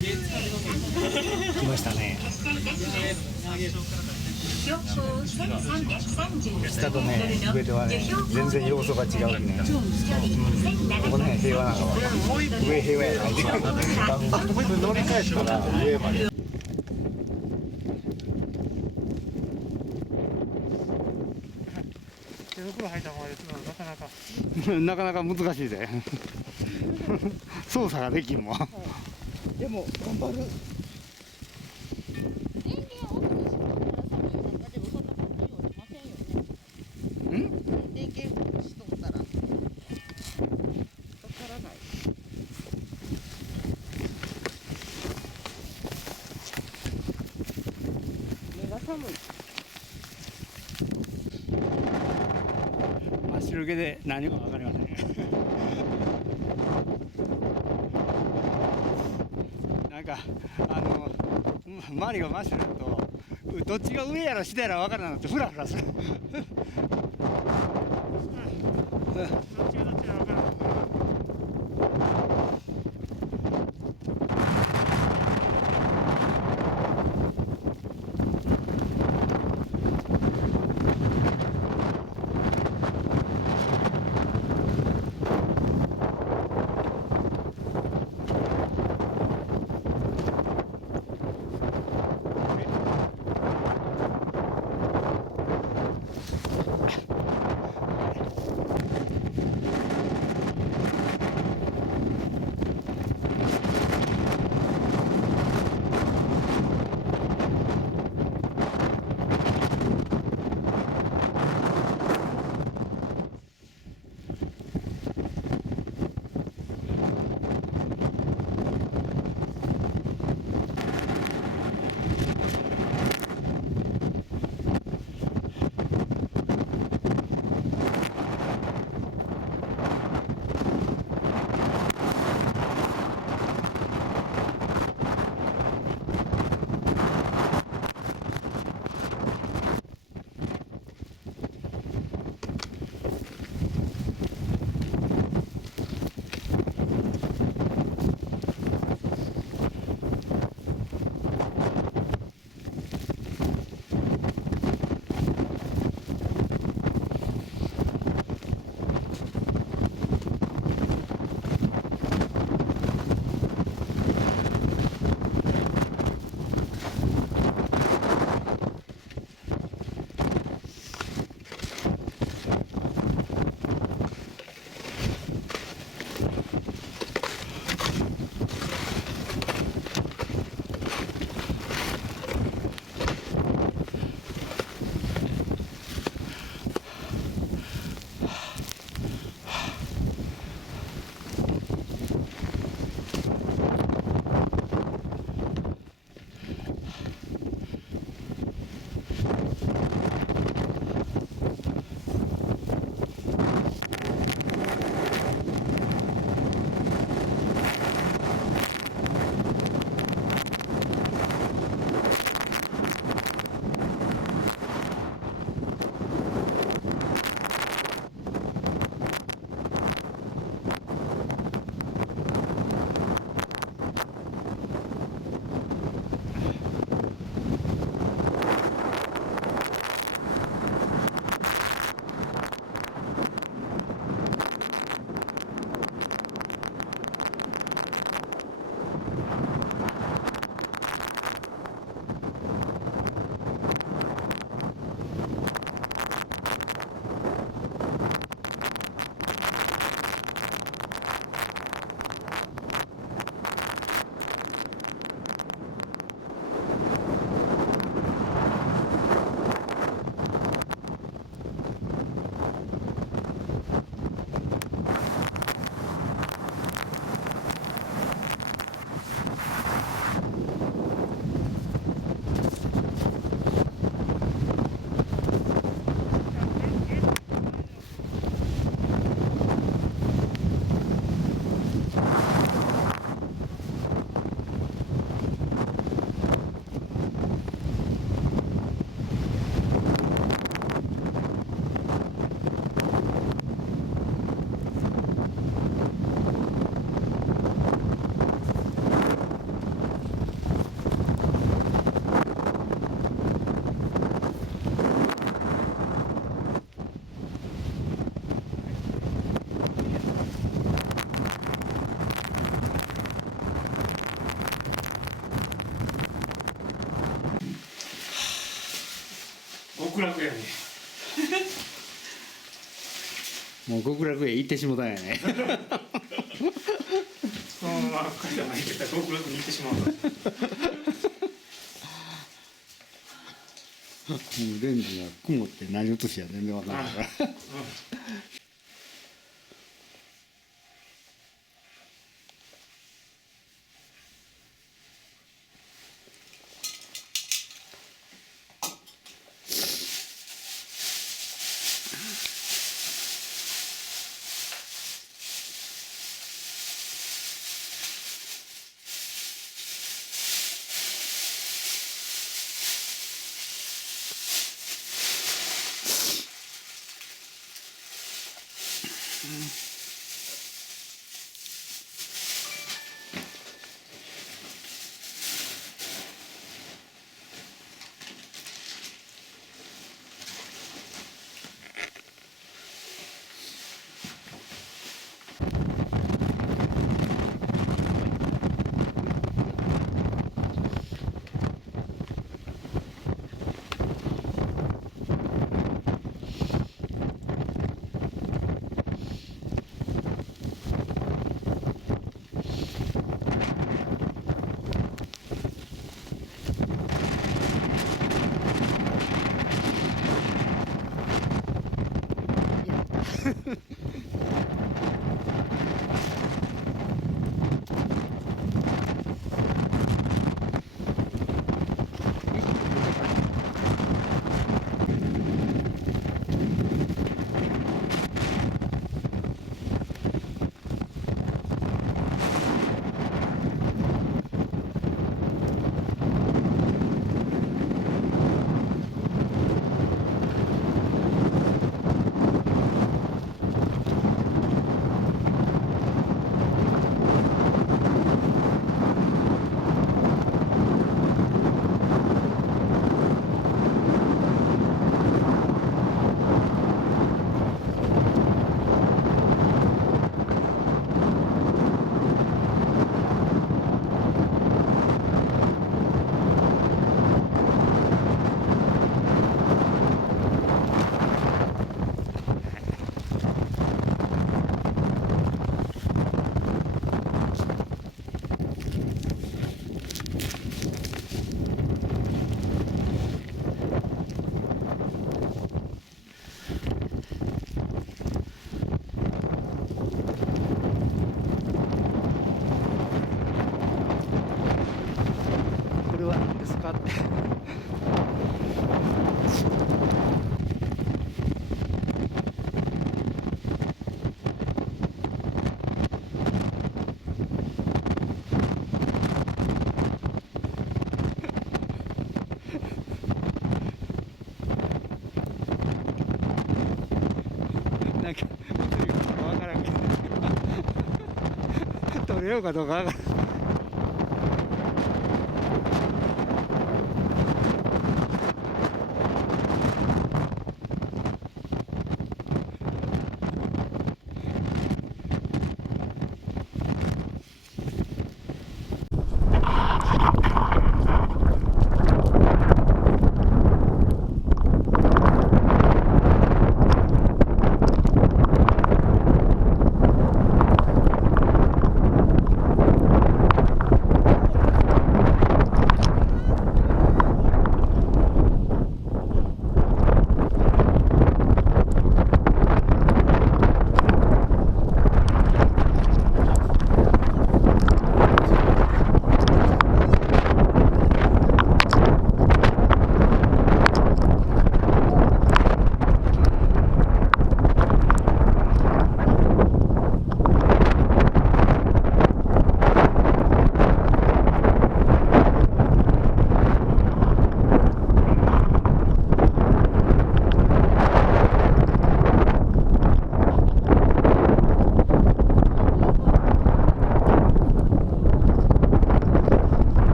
来ましたね。下とね、上ではね、全然要素が違うね。この辺平和なのは上平和やない。乗り換えたら上まで。手袋履いたままですのでなかなか難しいで。操作ができんもん。でも頑張る。電源オフにしとったら寒い中でもそんな感じに落ちませんよね。電源オフしとったらわからない。目が寒い。真っ白けで何も分かりません。なんか周りが真っ白だとどっちが上やら下やら分からなくてフラフラする。どっちがどっちか分からない。極楽やね。もう極楽へ行ってしもたんやね。そのまま階段が行ってたら極楽に行ってしまうから。もうレンズが曇って何写しや全然わからないから。なんか映るかわからんけど撮れようかどうかわからん。